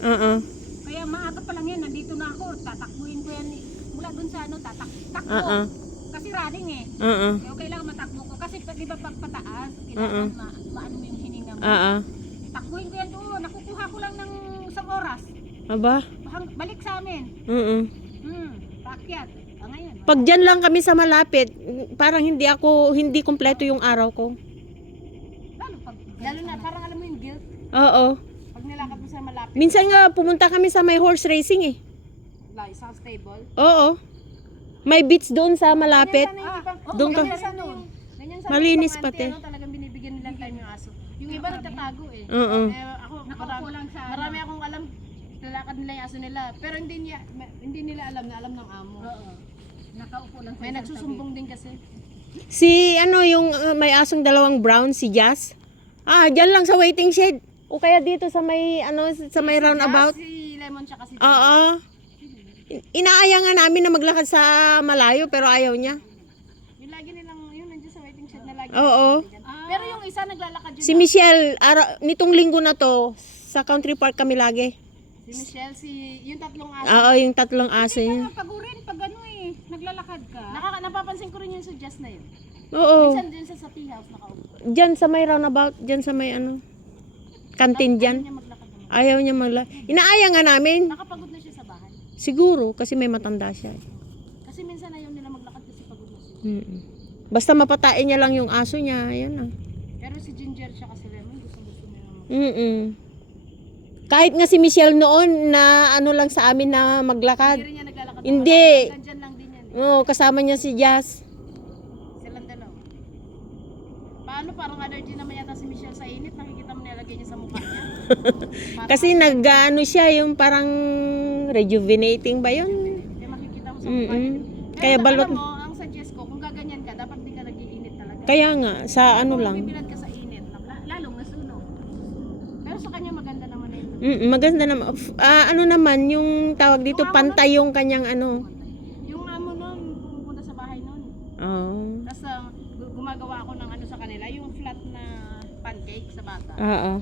Oo. Kaya maaga pa lang yan, nandito na ako. Tatakbuhin ko yan mula dun sa ano, takbo. Oo. Kasi running eh. Oo. Kaya kailangan matakbo ko. Kasi di ba pag pataas, kailangan maano mo yung hininga mo. Oo. Takbuhin ko yan doon. Nakukuha ko lang ng isang oras. Aba. Balik sa amin. Oo. Paakyat. Ngayon. Pag dyan lang kami sa malapit, parang hindi kumpleto yung araw ko. Lalo na, parang alam mo yung guilt. Oo. Pag nilakad mo sa malapit. Minsan nga pumunta kami sa may horse racing eh. Isang stable. Oo. May beach doon sa malapit. Doon ka. Malinis pati. Talagang binibigyan nila time yung aso. Yung iba nagtatago eh. Oo. Ako, marami akong alam, lalakad nila yung aso nila. Pero hindi nila alam na alam ng amo. Oo. Nakaupo lang sa may nagsusumbong din kasi. Si yung may asong dalawang brown, si Jazz. Diyan lang sa waiting shed. O kaya dito sa may sa may roundabout. Si Lemon tsaka si Oo. Inaaya nga namin na maglakad sa malayo pero ayaw niya. Yung lagi nilang yun nandiyan sa waiting shed na lagi. Oo. Pero yung isa naglalakad yun. Si Michelle, nitong linggo na to, sa country park kami lagi. Si Michelle, yung tatlong aso. Oo, yung tatlong aso yun. Pagurin pag naglalakad ka. Napapansin ko rin yun sa Jazz na yun. Oo. Minsan din sa tea house nakaupo. Diyan sa may roundabout, diyan sa may kantin diyan. Ayaw niya maglakad. Inaaya nga namin. Nakapagod na siya sa bahay. Siguro, kasi may matanda siya. Kasi minsan ayaw nila maglakad kasi pagod na siya. Basta mapatain niya lang yung aso niya, ayan na. Pero si Ginger siya kasi Lemon, gusto nila Kahit nga si Michelle noon na lang sa amin na maglakad. Hindi rin niya naglalakad. Hindi. Ganyan lang din yan. Oo, kasama niya si Jazz. Silang dalawa. Paano parang allergy naman yata si Michelle sa init? Nakikita mo nilagay niya sa mukha niya. Kasi siya yung parang rejuvenating ba yun? Kaya makikita mo sa mukha niya. Kaya balot. Alam mo, ang suggest ko, kung gaganyan ka, dapat di ka nag-iinit talaga. Kaya nga, sa lang. Bibilad ka sa init, lalong nasunog. Pero sa kanya maganda naman yun. Maganda naman. Naman, yung tawag dito, pantay yung kanyang Yung amo nun, pumupunta sa bahay nun. Oo. Tapos gumagawa ako ng sa kanila, yung flat na pancake sa bata. Oo.